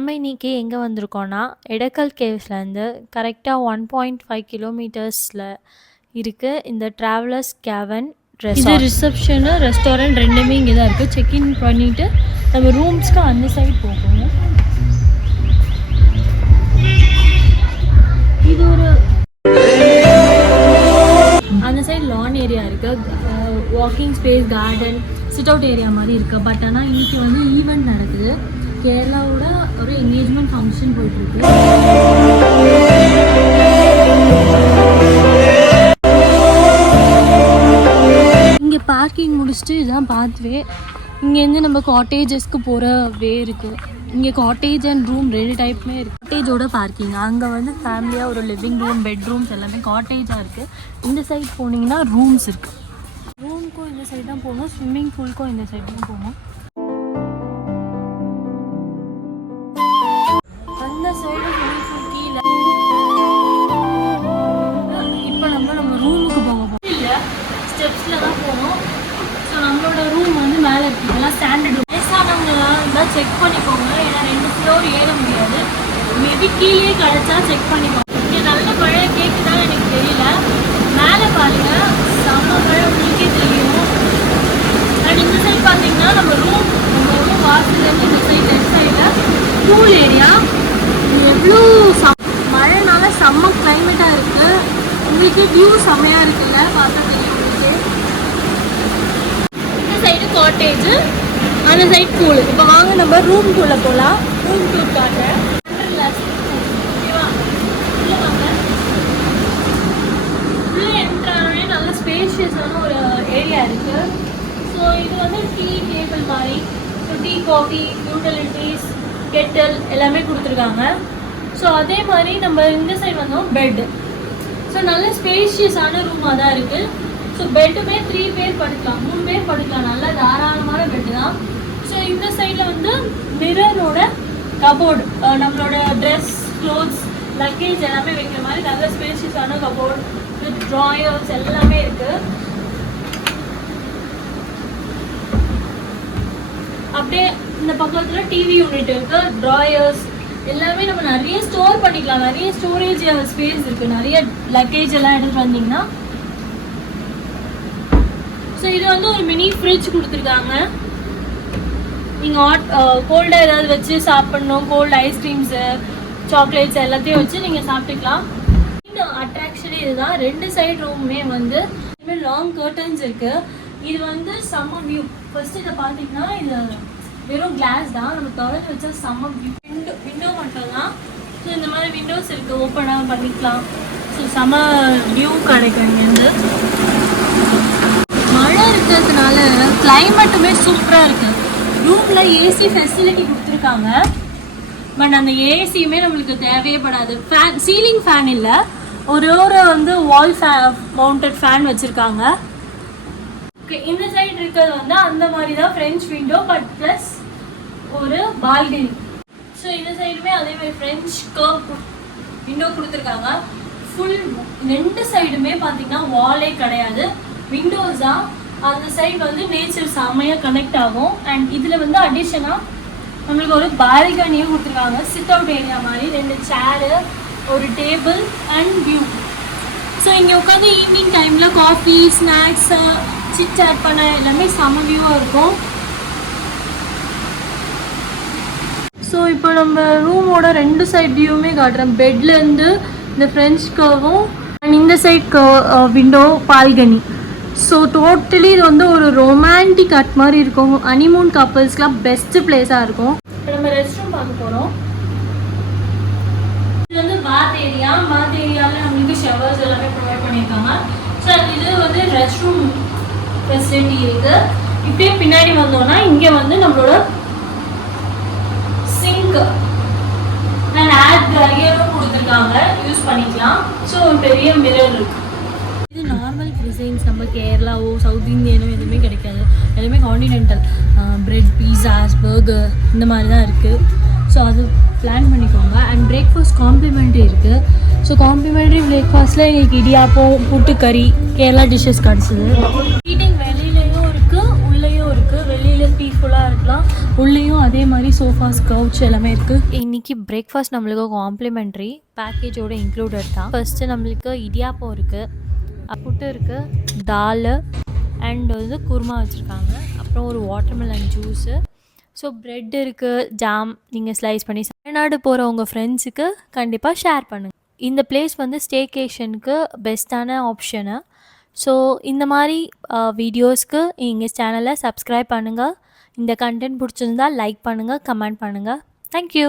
நம்ம இன்னைக்கு எங்கே வந்திருக்கோன்னா எடக்கல் கேவ்ஸ்லேருந்து கரெக்டாக 1.5 கிலோமீட்டர்ஸில் இருக்குது இந்த ட்ராவலர்ஸ் கேவன் இது ரிசப்ஷனு ரெஸ்டாரண்ட் ரெண்டுமே இங்கே தான் இருக்குது. செக்இன் பண்ணிவிட்டு நம்ம ரூம்ஸ்க்கு அந்த சைடு போகணும். இது ஒரு அந்த சைடு லான் ஏரியா இருக்குது, walking space, garden, sit out area மாதிரி இருக்குது. பட் ஆனால் இன்னைக்கு வந்து ஈவெண்ட் நடக்குது. கேரளாவோட ஒரு என்கேஜ்மெண்ட் ஃபங்க்ஷன் போயிட்டுருக்கு. இங்கே பார்க்கிங் முடிச்சுட்டு இதுதான் பாத்வே. இங்கேருந்து நம்ம காட்டேஜஸ்க்கு போகிற வே இருக்குது. இங்கே காட்டேஜ் அண்ட் ரூம் ரெண்டு டைப்புமே இருக்குது. காட்டேஜோட பார்க்கிங், அங்கே வந்து ஃபேமிலியாக ஒரு லிவிங் ரூம், பெட்ரூம்ஸ் எல்லாமே காட்டேஜாக இருக்குது. இந்த சைட் போனீங்கன்னா ரூம்ஸ் இருக்குது. ரூமுக்கும் இந்த சைடு தான் போகணும், ஸ்விம்மிங் பூலுக்கும் இந்த சைடு தான் போகணும். அந்த சைடு ஸ்விம்மிங் பூல் கீழே. இப்போ நம்ம ரூமுக்கு போக இல்லை, ஸ்டெப்ஸில் தான் போகணும். ஸோ நம்மளோட ரூம் வந்து மேலே இருக்குது. இதெல்லாம் ஸ்டாண்டர்ட் ரூம். வயசானவங்களாம் இருந்தால் செக் பண்ணிக்கோங்க, ஏன்னா 2 ஃப்ளோர் ஏற முடியாது. மேபி கீழே கிடச்சா செக் பண்ணிக்கோங்க. இங்கே நல்ல மழை கேட்குதான்னு எனக்கு தெரியல. மேலே பாருங்கள், செம்ம மழை உங்களுக்கே தெரியும். அண்ட் இந்த சைட் பார்த்தீங்கன்னா நம்ம ரூம் வாசல்லேருந்து இந்த சைட் லெஃப்ட் சைடில் பூல் ஏரியா. எவ்வளோ மழைனால செம்ம கிளைமேட்டாக இருக்குது. உங்களுக்கு வியூ செம்மையாக இருக்குல்ல, பார்த்தா தெரியும் உங்களுக்கு. இந்த சைடு காட்டேஜ், அந்த சைட் பூல். இப்போ வாங்க நம்ம ரூம்குள்ளே போகலாம். ரூம் டூர் காட்டுறேன். ஓகேவா? உள்ளே வாங்க. உள்ளே என்ட்ரானே நல்ல ஸ்பேஷியஸான ஒரு ஏரியா இருக்குது. ஸோ இது வந்து டீ டேபிள் மாதிரி. So tea, coffee, utilities, Kettle எல்லாமே கொடுத்துருக்காங்க. ஸோ அதே மாதிரி நம்ம இந்த சைடு வந்தோம் பெட்டு. ஸோ நல்ல ஸ்பேஷியஸான ரூமாக தான் இருக்குது. ஸோ பெட்டுமே 3 பேர் படுக்கலாம், 3 பேர் படுக்கலாம். நல்ல தாராளமான பெட்டு தான். ஸோ இந்த சைடில் வந்து மிரரோட கபோர்டு, நம்மளோட ட்ரெஸ், க்ளோத்ஸ், லக்கேஜ் எல்லாமே வைக்கிற மாதிரி நல்ல ஸ்பேஷியஸான கபோர்டு வித் ட்ராயர்ஸ் எல்லாமே இருக்குது. அப்படியே இந்த பக்கத்தில் டிவி யூனிட் இருக்குது, ட்ராயர்ஸ் எல்லாமே நம்ம நிறைய ஸ்டோர் பண்ணிக்கலாம். நிறைய ஸ்டோரேஜ் ஸ்பேஸ் இருக்குது. நிறைய லக்கேஜ் எல்லாம் எடுத்துகிட்டு வந்தீங்கன்னா. ஸோ இது வந்து ஒரு மினி ஃப்ரிட்ஜ் கொடுத்துருக்காங்க. நீங்கள் கோல்டாக ஏதாவது வச்சு சாப்பிட்ணும், கோல்டு ஐஸ்கிரீம்ஸு, சாக்லேட்ஸ் எல்லாத்தையும் வச்சு நீங்கள் சாப்பிட்டுக்கலாம். இந்த அட்ராக்ஷனே இதுதான். 2 சைடு ரூமுமே வந்து லாங் கர்டன்ஸ் இருக்குது. இது வந்து செம்ம வியூ. ஃபர்ஸ்ட் இதை பார்த்தீங்கன்னா இது வெறும் கிளாஸ் தான், நம்ம திறந்து வச்சா செம்ம வியூ. விண்டோ மட்டும்தான். ஸோ இந்த மாதிரி விண்டோஸ் இருக்குது, ஓப்பனாக பண்ணிக்கலாம். ஸோ செம்ம வியூ கிடைக்கும் இங்கேருந்து. மழை இருக்கிறதுனால கிளைமேட்டுமே சூப்பராக இருக்குது. ரூமில் ஏசி ஃபெசிலிட்டி கொடுத்துருக்காங்க. பட் அந்த ஏசியுமே நம்மளுக்கு தேவையப்படாது. ஃபேன், சீலிங் ஃபேன் இல்லை, ஒரு வந்து வால் மவுண்டட் ஃபேன் வச்சுருக்காங்க. ஓகே, இந்த சைடு இருக்கிறது வந்து அந்த மாதிரி தான் ஃப்ரெஞ்ச் விண்டோ, பட் ப்ளஸ் ஒரு பால்கனி. ஸோ இந்த சைடுமே அதே மாதிரி ஃப்ரெஞ்ச் கர்வ் விண்டோ கொடுத்துருக்காங்க. ஃபுல் 2 சைடுமே பார்த்தீங்கன்னா வாலே கிடையாது, விண்டோஸ் தான். அந்த சைடு வந்து நேச்சர் செம்மையாக கனெக்ட் ஆகும். அண்ட் இதில் வந்து அடிஷனாக நம்மளுக்கு ஒரு பால்கனியும் கொடுத்துருக்காங்க. சிட் அவுட் ஏரியா மாதிரி 2 சேரு, ஒரு டேபிள் அண்ட் வியூ. ஸோ இங்கே உட்காந்து ஈவினிங் டைமில் காஃபி, ஸ்நாக்ஸ், சிட் சாட் பண்ண எல்லாமே செம்ம வியூவாக இருக்கும். ஸோ இப்போ நம்ம ரூமோட 2 சைட் வியூவுமே காட்டுறேன். பெட்லேருந்து இந்த ஃப்ரெஞ்ச் கர்வும் அண்ட் இந்த side window, balcony. So totally இது வந்து ஒரு ரொமான்டிக் அட் மாதிரி இருக்கும். ஹனிமூன் கப்பல்ஸ்க்குலாம் பெஸ்ட்டு பிளேஸாக இருக்கும். இப்போ நம்ம ரெஸ்ட் ரூம் பார்க்க போகிறோம். இது வந்து பாத் ஏரியா. பாத் ஏரியாவில் நம்மளுக்கு ஷவர்ஸ் எல்லாமே ப்ரொவைட் பண்ணியிருக்காங்க. ஸோ இது வந்து ரெஸ்ட் ரூம் ஃபெசிலிட்டி இருக்குது. இப்படியே பின்னாடி வந்தோம்னா இங்கே வந்து நம்மளோட சிங்க் அண்ட் ஏர் ட்ரையரும் கொடுத்துருக்காங்க, யூஸ் பண்ணிக்கலாம். ஸோ ஒரு பெரிய மிரர் இருக்குது. இது நார்மல் குசின்ஸ், நம்ம கேரளாவோ சவுத் இந்தியனோ எதுவுமே கிடைக்காது. எல்லாமே காண்டினென்டல். பிரெட், பீஸாஸ், பர்கர் இந்த மாதிரி தான் இருக்குது. ஸோ அது பிளான் பண்ணிக்கோங்க. அண்ட் பிரேக்ஃபாஸ்ட் காம்ப்ளிமெண்ட்ரி இருக்குது. ஸோ காம்ப்ளிமெண்ட்ரி பிரேக்ஃபாஸ்ட்டில் எங்களுக்கு இடியாப்பம், புட்டுக்கறி, கேரளா டிஷ்ஷஸ் கிடச்சிது. ஈட்டிங் வெளியிலையும் இருக்குது, உள்ளேயும் இருக்குது. வெளியில் பீஸ்ஃபுல்லாக இருக்கலாம், உள்ளேயும் அதே மாதிரி சோஃபாஸ் கவுச் எல்லாமே இருக்குது. இன்றைக்கி பிரேக்ஃபாஸ்ட் நம்மளுக்கு காம்ப்ளிமெண்ட்ரி பேக்கேஜோட இன்க்ளூடட் தான். ஃபஸ்ட்டு நம்மளுக்கு இடியாப்பம் இருக்குது, புட்டு இருக்குது, தால் அண்ட் வந்து குருமா வச்சுருக்காங்க, அப்புறம் ஒரு வாட்டர்மெலன் ஜூஸு. ஸோ ப்ரெட் இருக்குது, ஜாம் நீங்கள் ஸ்லைஸ் பண்ணி தமிழ்நாடு போகிற உங்கள் ஃப்ரெண்ட்ஸுக்கு கண்டிப்பாக ஷேர் பண்ணுங்கள். இந்த பிளேஸ் வந்து ஸ்டேகேஷனுக்கு பெஸ்ட்டான ஆப்ஷனு. ஸோ இந்த மாதிரி வீடியோஸ்க்கு எங்கள் சேனலை சப்ஸ்கிரைப் பண்ணுங்கள். இந்த கண்டென்ட் பிடிச்சிருந்தா லைக் பண்ணுங்கள், கமெண்ட் பண்ணுங்கள். தேங்க்யூ.